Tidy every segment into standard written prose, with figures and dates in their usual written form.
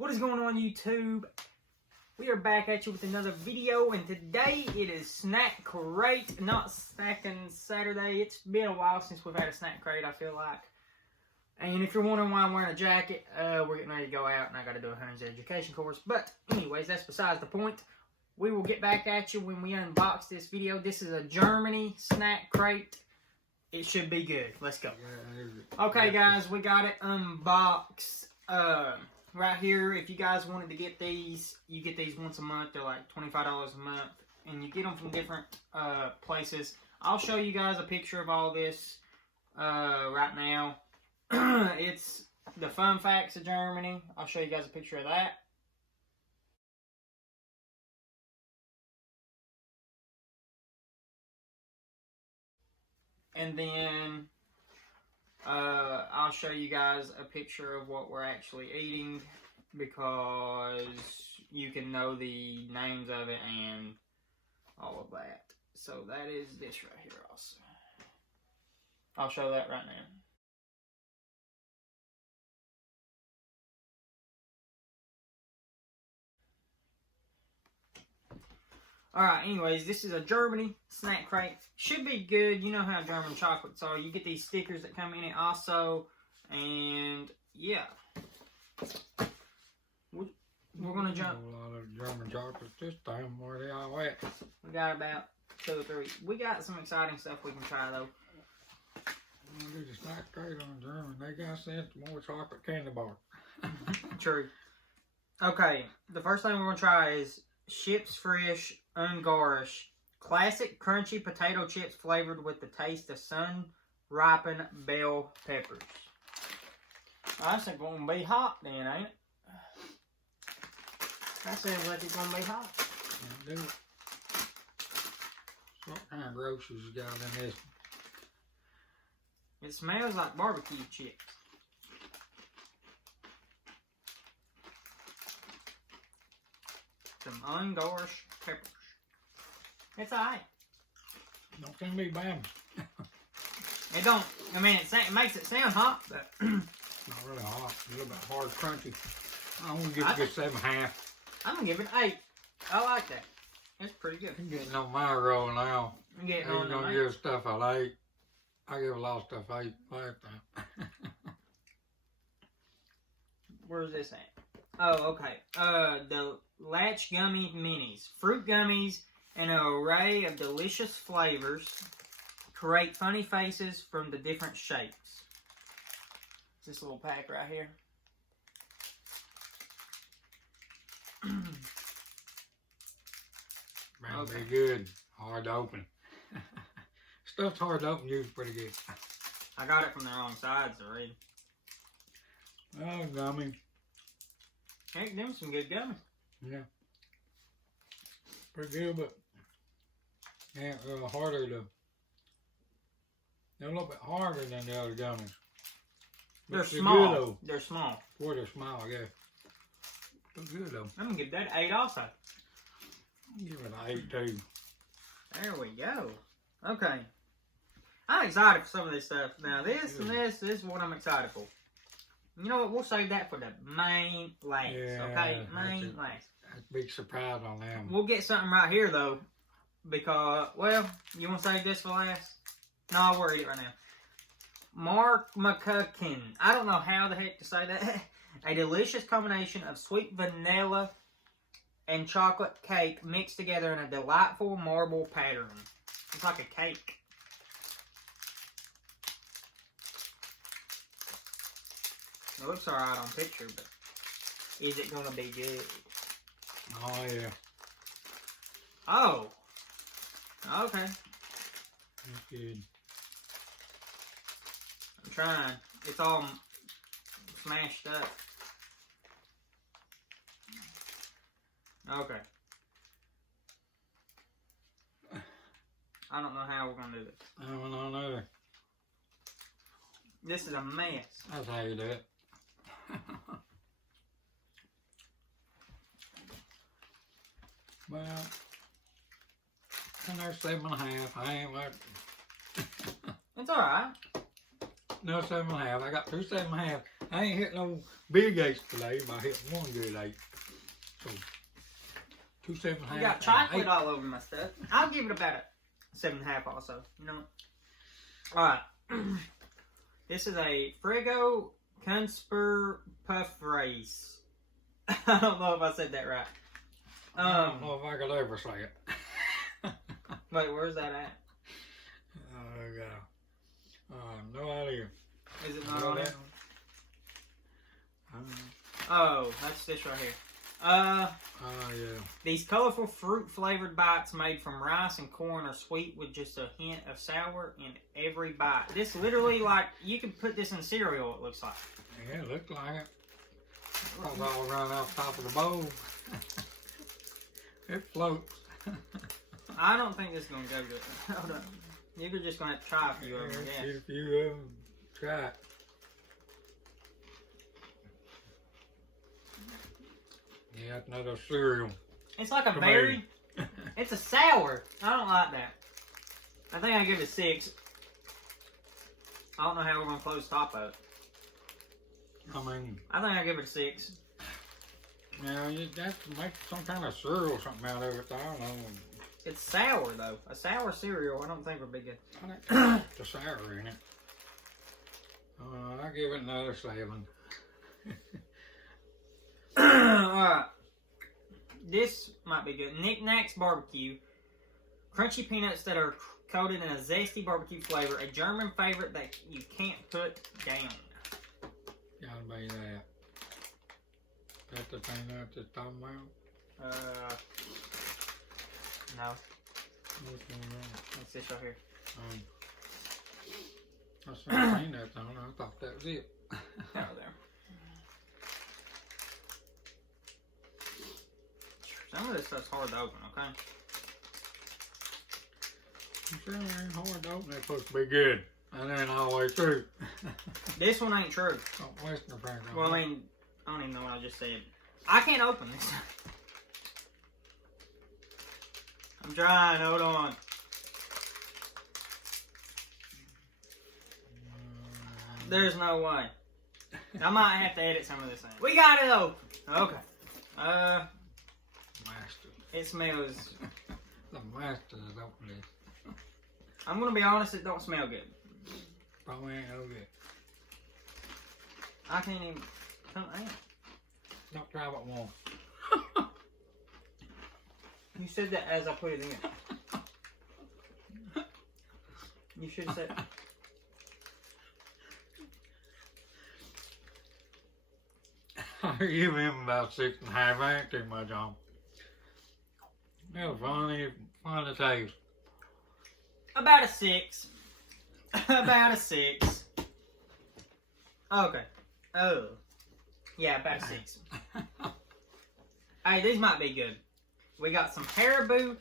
What is going on, YouTube? We are back at you with another video, and today it is Snack Crate, not Snacking Saturday. It's been a while since we've had a Snack Crate, I feel like. And if you're wondering why I'm wearing a jacket, we're getting ready to go out, and I got to do a Hunter's Education course. But anyways, that's besides the point. We will get back at you when we unbox this video. This is a Germany Snack Crate. It should be good. Let's go. Okay, guys, we got it unboxed. Right here, if you guys wanted to get these, you get these once a month. They're like $25 a month, and you get them from different places. I'll show you guys a picture of all this right now. It's the Fun Facts of Germany. I'll show you guys a picture of that. And then I'll show you guys a picture of what we're actually eating, because you can know the names of it and all of that. So that is this right here also. I'll show that right now. Alright, anyways, this is a Germany Snack Crate. Should be good. You know how German chocolates are. You get these stickers that come in it also. And, yeah. We're going to jump. A lot of German chocolates this time. Where they all at? We got about 2 or 3. We got some exciting stuff we can try, though. I'm going to do the Snack Crate on German. They got sent more chocolate candy bar. True. Okay, the first thing we're going to try is Chipsfrisch Ungarisch. Classic crunchy potato chips flavored with the taste of sun-ripened bell peppers. That's going to be hot then, ain't it? That sounds like it's going to be hot. Yeah, do it. So what kind of groceries you got in this? It smells like barbecue chips. Some Ungarisch peppers. It's alright. Don't seem to be bad. It don't, I mean, it makes it sound hot, but Not really hot. A little bit hard, crunchy. I'm going to give it a good 7.5. I'm going to give it an 8. I like that. It's pretty good. I'm getting on my roll now. I'm getting I'm on going to give stuff I like. I give a lot of stuff I like that. Where's this at? Oh, okay. The Lachgummi Minis. Fruit gummies and an array of delicious flavors create funny faces from the different shapes. This little pack right here. Man, okay. Be good. Hard to open. Stuff's hard to open, usually pretty good. I got it from the wrong sides already. Oh, gummy. Heck, them some good gummies. Yeah. Pretty good, but yeah, harder to. They're a little bit harder than the other gummies. They're small. small. Good, they're small. Boy, they're small, I guess. They're good though. I'm gonna give that 8 also. I'll give it an 8 too. There we go. Okay. I'm excited for some of this stuff. Now this and this is what I'm excited for. You know what? We'll save that for the main last. Yeah, okay? Main last. That's a big surprise on them. We'll get something right here though. Because, well, you want to save this for last? No, I'll worry it right now. Marmorkuchen. I don't know how the heck to say that. A delicious combination of sweet vanilla and chocolate cake mixed together in a delightful marble pattern. It's like a cake. It looks alright on picture, but is it going to be good? Oh, yeah. Oh. Okay. That's good. I'm trying. It's all smashed up. Okay. I don't know how we're going to do this. I don't know neither. This is a mess. That's how you do it. Well, and there's 7.5. I ain't like. It's alright. No, 7.5. I got through 7.5. I ain't hit no big eights today, but I hit one good 8. So 2 7.5. You got chocolate all over my stuff. I'll give it about a 7.5 also. You know. Alright. This is a Frigo Kunstper Puff Race. I don't know if I said that right. I don't know if I could ever say it. Wait, where's that at? No idea. Is it not on there? Yeah. Oh, that's this right here. Yeah. These colorful fruit-flavored bites made from rice and corn are sweet with just a hint of sour in every bite. This literally, like, you could put this in cereal, it looks like. Yeah, it looked like it. It's all around off top of the bowl. It floats. I don't think this is going to go good. Hold on. You're just going to have to try a few of them, Yeah, yeah. if you try it. Yeah, it's another cereal. It's like a For berry. me. It's a sour. I don't like that. I think I give it a 6. I don't know how we're going to close the top of it. I mean, I think I give it a 6. yeah, you have to make some kind of cereal or something out of it. I don't know. It's sour, though. A sour cereal I don't think would be good. I don't the sour in it. I give it another 7. Alright. This might be good. Knick Knacks Barbecue. Crunchy peanuts that are coated in a zesty barbecue flavor. A German favorite that you can't put down. Gotta be that. That's the thing that it's talking about? No. What's going on? It's this right here. I seen that on. I thought that was it. Oh, there. Some of this stuff's hard to open, okay? It ain't hard to open. It's supposed to be good. And then all the way through. This one ain't true. Don't waste no finger. Well, I mean, I don't even know what I just said. I can't open this. I'm trying, hold on. There's no way. I might have to edit some of this in. We got it open. Okay. Master. It smells. The master is opening. I'm gonna be honest, it don't smell good. Probably ain't no good. I can't even. Don't try what one. You said that as I put it in. You should have said. I give him about 6.5. I ain't too much on. It was fun to taste. About a 6. About a 6. Okay. Oh. Yeah, about a 6. Hey, these might be good. We got some Haribo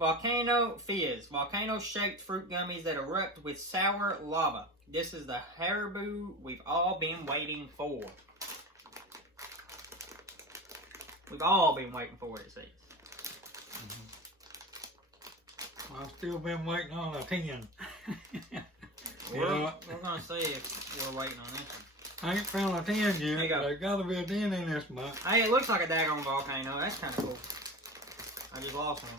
Vulcano Fizz. Volcano-shaped fruit gummies that erupt with sour lava. This is the Haribo we've all been waiting for. We've all been waiting for it, it seems. I've still been waiting on a 10. We're going to see if we're waiting on this. I ain't found a 10 yet. There you go. There's got to be a 10 in this month. Hey, it looks like a daggone volcano. That's kind of cool. I just lost one.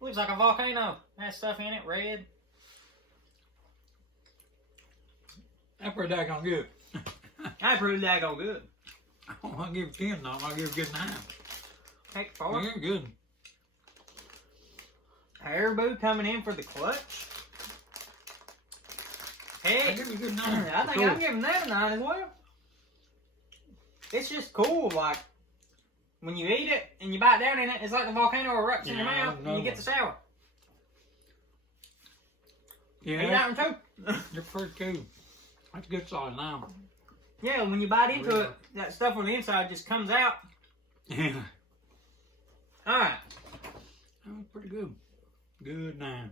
Looks like a volcano. Has stuff in it, red. That's pretty daggone good. That's pretty daggone good. I don't want to give 10 now. I'll give a good 9. Heck, 4. Yeah, good. Haribo coming in for the clutch. Heck, I give it a good 9. I think I'm giving that a 9 as well. It's just cool, like, when you eat it and you bite down in it, it's like the volcano erupts in your mouth and you get the sour. Yeah, Eat that one too. they're pretty cool. That's a good solid 9. Yeah, when you bite into it, that stuff on the inside just comes out. Yeah. Alright. That was pretty good. Good 9.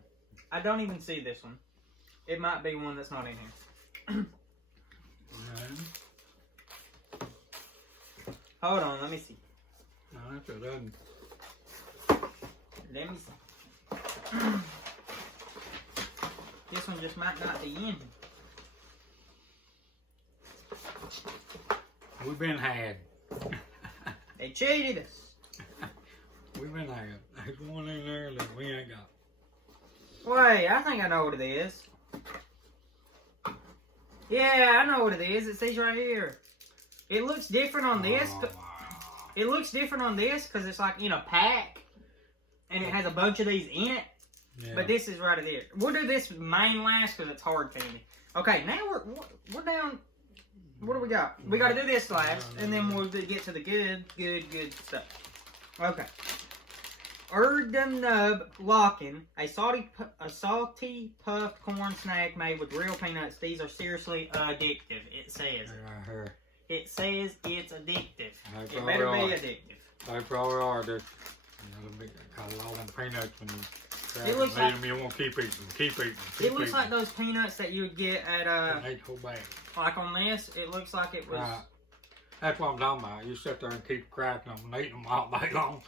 I don't even see this one. It might be one that's not in here. Hold on, let me see. No, that's a dozen. Let me see. This one just might not be in. We've been had. They cheated us. We've been had. There's one in there that we ain't got. Wait, I think I know what it is. Yeah, I know what it is. It says right here. It looks different on this. It looks different on this because it's like in a pack. And it has a bunch of these in it. Yeah. But this is right there. We'll do this main last because it's hard candy. Okay, now we're down. What do we got? We got to do this last, and then we'll get to the good stuff. Okay. Nub Lockin', a salty puffed corn snack made with real peanuts. These are seriously addictive. It says. It says it's addictive. It better be addictive. They probably are. They're got a lot of peanuts when you it looks like them, you want to keep eating. It looks like those peanuts that you would get at whole bag. like on this. It looks like it was. That's what I'm talking about. You sit there and keep cracking them and eating them all day long.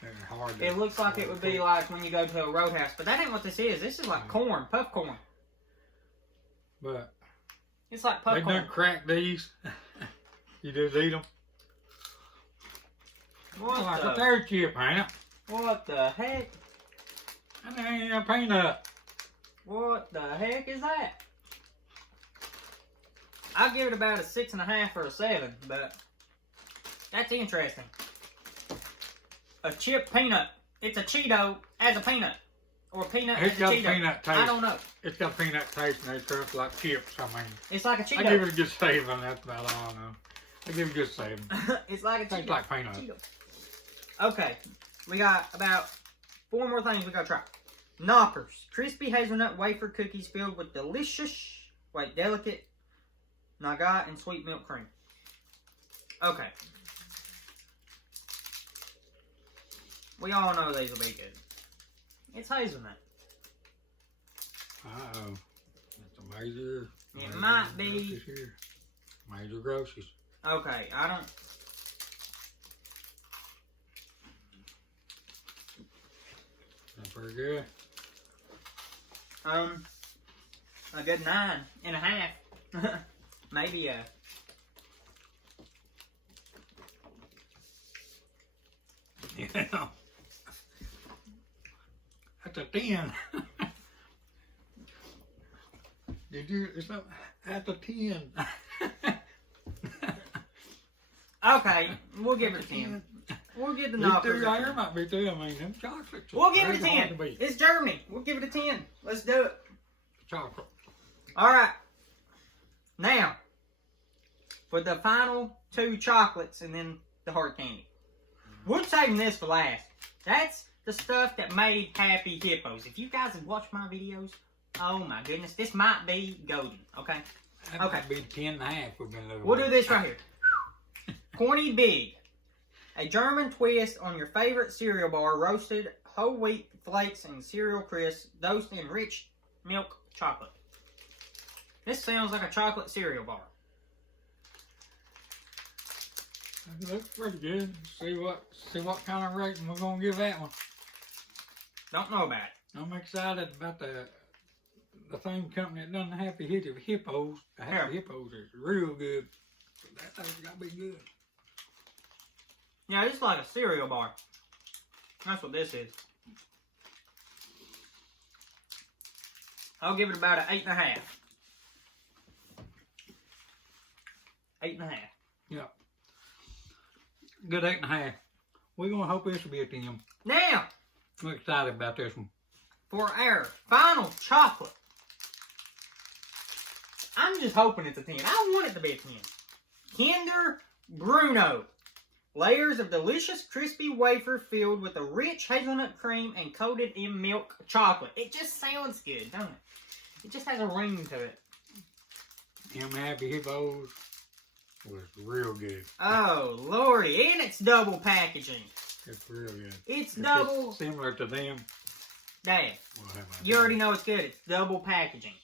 They're hard. It looks like it would be like when you go to a roadhouse, but that ain't what this is. This is like corn, puff corn. But it's like puff corn. They done crack these. You just eat them. What like the? a third chip, ain't it? What the heck? That ain't a peanut. What the heck is that? I'll give it about a 6.5 or a 7, but that's interesting. A chip peanut. It's a Cheeto as a peanut. Or a peanut It's as a got Cheeto. peanut taste. I don't know. It's got peanut taste and they taste like chips, I mean. It's like a Cheeto. I give it a good 7, that's about all I know. I give it a good 7. It's like a Cheeto. Tastes like peanut. Cheeto. Okay. We got about 4 more things we gotta try. Knockers. Crispy hazelnut wafer cookies filled with delicate nougat and sweet milk cream. Okay. We all know these will be good. It's hazelnut. Uh-oh. That's a major... It might be... Major groceries. Okay, I don't... That's pretty good. A good 9.5. Maybe a... Yeah. That's a 10. Did you... It's not... That's a 10. Okay, we'll give it a 10. We'll give the knockers. There might be 2. I mean, them chocolates. We'll give it a 10. It's Germany. We'll give it a 10. Let's do it. Chocolate. Alright. Now, for the final 2 chocolates and then the hard candy. We're saving this for last. That's the stuff that made happy hippos. If you guys have watched my videos, oh my goodness, this might be golden, okay? That might be 10.5 we've been looking. We'll do this right here. Corny Big. A German twist on your favorite cereal bar, roasted whole wheat flakes and cereal crisps, dosed in rich milk chocolate. This sounds like a chocolate cereal bar. It looks pretty good. See what kind of rating we're gonna give that one. Don't know about it. I'm excited about the same company that done the Happy Hippos. The Happy Hippos is real good. So that thing's gotta be good. Yeah, it's like a cereal bar. That's what this is. I'll give it about an 8.5. 8.5. Yeah. Good 8.5. We're gonna hope this will be a 10. Now, I'm excited about this one. for our final chocolate. I'm just hoping it's a 10. I want it to be a 10. Kinder Bruno. Layers of delicious crispy wafer filled with a rich hazelnut cream and coated in milk chocolate. It just sounds good, don't it? It just has a ring to it. Them Happy Hippos was real good. Oh, lordy. And it's double packaging. It's real good. It's double. Similar to them. Dad, you already know it's good. It's double packaging.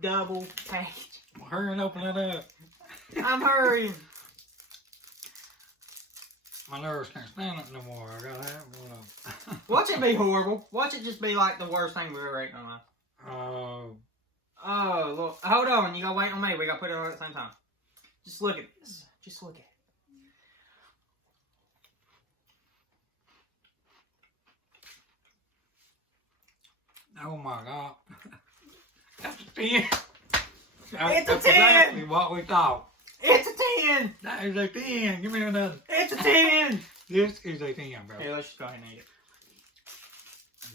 Double packaging. Well, hurry and open it up. I'm hurrying. My nerves can't stand it no more. I gotta have one. Watch it be horrible. Watch it just be like the worst thing we've ever eaten in our life. Oh. Oh, look. Hold on. You gotta wait on me. We gotta put it on at the same time. Just look at this. Just look at it. Oh my God. That's a 10. It's a 10. Exactly what we thought. It's a 10. That is a 10. Give me another. It's a 10. This is a 10, bro. Hey, let's just go ahead and eat it.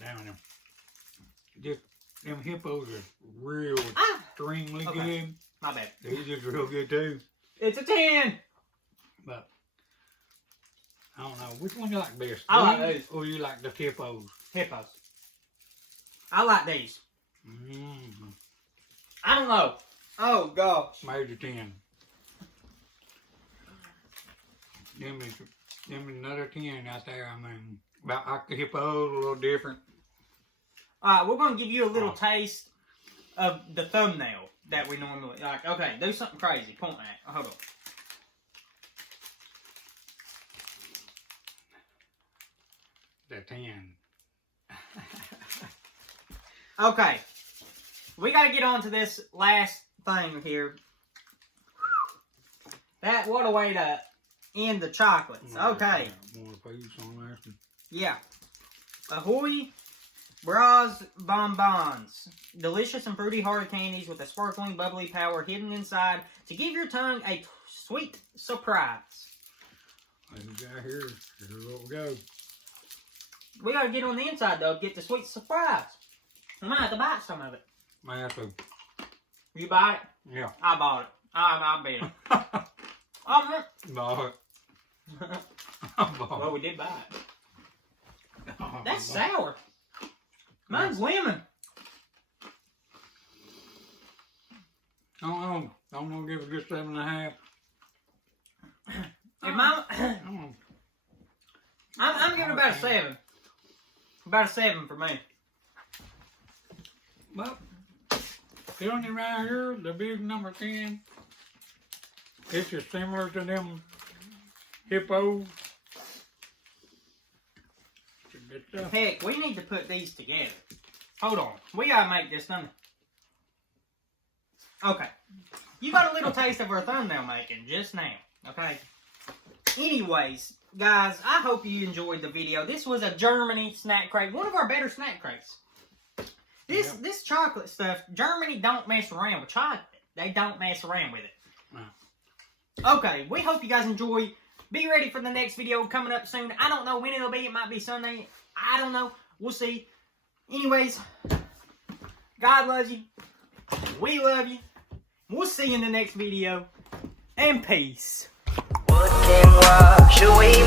Down them. Just them hippos are real extremely good. My bad. These are real good too. It's a 10. But I don't know. Which one you like best? I like these. Or you like the hippos? Hippos. I like these. Mm-hmm. I don't know. Oh, gosh. Major 10. Them is another 10 out there. I mean, about like the hippos, a little different. Alright, we're going to give you a little taste of the thumbnail that we normally like. Okay, do something crazy. Point at. Hold on. The 10. Okay. We got to get on to this last thing here. What a way to end the chocolates. Okay. More food on there. Yeah. Ahoj-Brause Bonbons. Delicious and fruity hard candies with a sparkling, bubbly power hidden inside to give your tongue a sweet surprise. This guy here, here's what we go. We gotta get on the inside though, get the sweet surprise. I might have to buy some of it. Might have to. You buy it? Yeah. I bought it. I beat it. Bought it. Well, we did buy it. That's sour. Mine's lemon. I'm gonna give it just 7.5. I'm giving it about a 7. About a 7 for me. But feeling it right here, the big number 10. It's just similar to them hippos. Good stuff. Heck, we need to put these together. Hold on. We gotta make this thumbnail. Okay. You got a little taste of our thumbnail making just now. Okay. Anyways, guys, I hope you enjoyed the video. This was a Germany snack crate. One of our better snack crates. This chocolate stuff, Germany don't mess around with chocolate. They don't mess around with it. No. Okay, we hope you guys enjoy. Be ready for the next video coming up soon. I don't know when it'll be. It might be Sunday. I don't know. We'll see. Anyways, God loves you. We love you. We'll see you in the next video. And peace. What can wash away